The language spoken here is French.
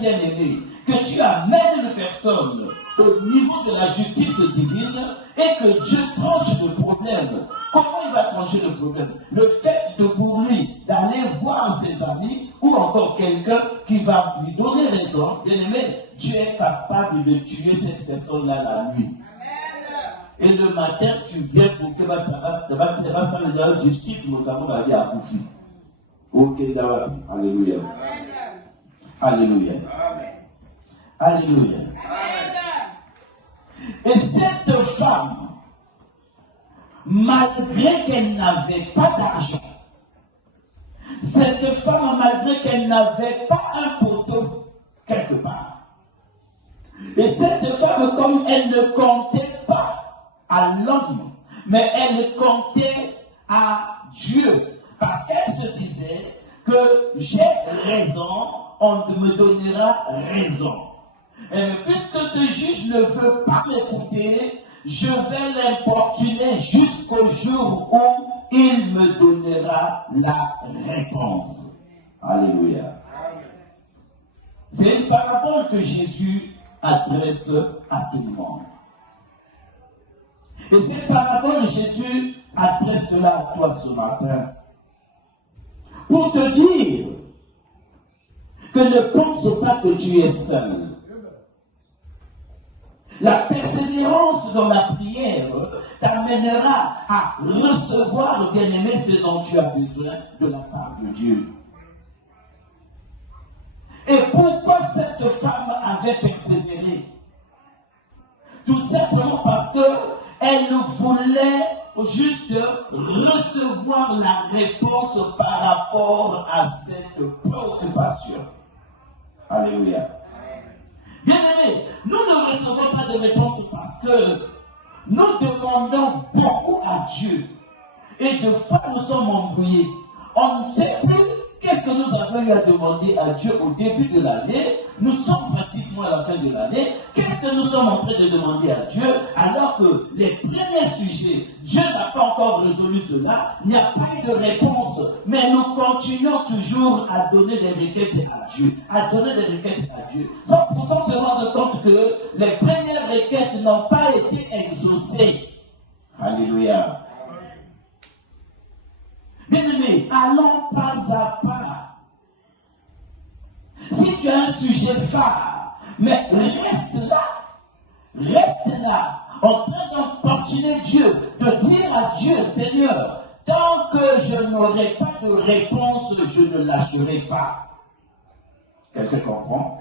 bien-aimé, que tu amènes une personne au niveau de la justice divine et que Dieu tranche le problème. Comment il va trancher le problème? Le fait de pour lui d'aller voir ses amis ou encore quelqu'un qui va lui donner raison, bien-aimé, Dieu est capable de tuer cette personne-là la nuit. Et le matin, tu viens pour que tu vas faire la justice, notamment la vie à Koufi. Ok, d'accord. Alléluia. Alléluia. Alléluia. Et cette femme, malgré qu'elle n'avait pas d'argent, cette femme, malgré qu'elle n'avait pas un poteau quelque part, et cette femme, comme elle ne comptait pas à l'homme, mais elle comptait à Dieu, parce qu'elle se disait que j'ai raison, on me donnera raison. Et puisque ce juge ne veut pas m'écouter, je vais l'importuner jusqu'au jour où il me donnera la réponse. Alléluia. C'est une parabole que Jésus adresse à tout le monde. Et cette parabole, Jésus adresse cela à toi ce matin. Pour te dire que ne pense pas que tu es seul. La persévérance dans la prière t'amènera à recevoir, bien-aimé, ce dont tu as besoin de la part de Dieu. Et pourquoi cette femme avait persévéré? Tout simplement parce qu'elle voulait juste recevoir la réponse par rapport à cette préoccupation. Alléluia. Bien-aimés, nous ne recevons pas de réponse parce que nous demandons beaucoup à Dieu. Et de fois, nous sommes embrouillés. On ne sait plus qu'est-ce que nous avons eu à demander à Dieu au début de l'année. Nous sommes pratiquement à la fin de l'année. Qu'est-ce que nous sommes en train de demander à Dieu alors que les premiers sujets, Dieu n'a pas encore résolu cela, il n'y a pas eu de réponse. Mais nous continuons toujours à donner des requêtes à Dieu, sans pourtant se rendre compte que les premières requêtes n'ont pas été exaucées. Alléluia. Bien-aimés, allons pas à pas. Si tu as un sujet phare, mais reste là, en train d'importuner Dieu, de dire à Dieu, Seigneur, tant que je n'aurai pas de réponse, je ne lâcherai pas. Quelqu'un comprend?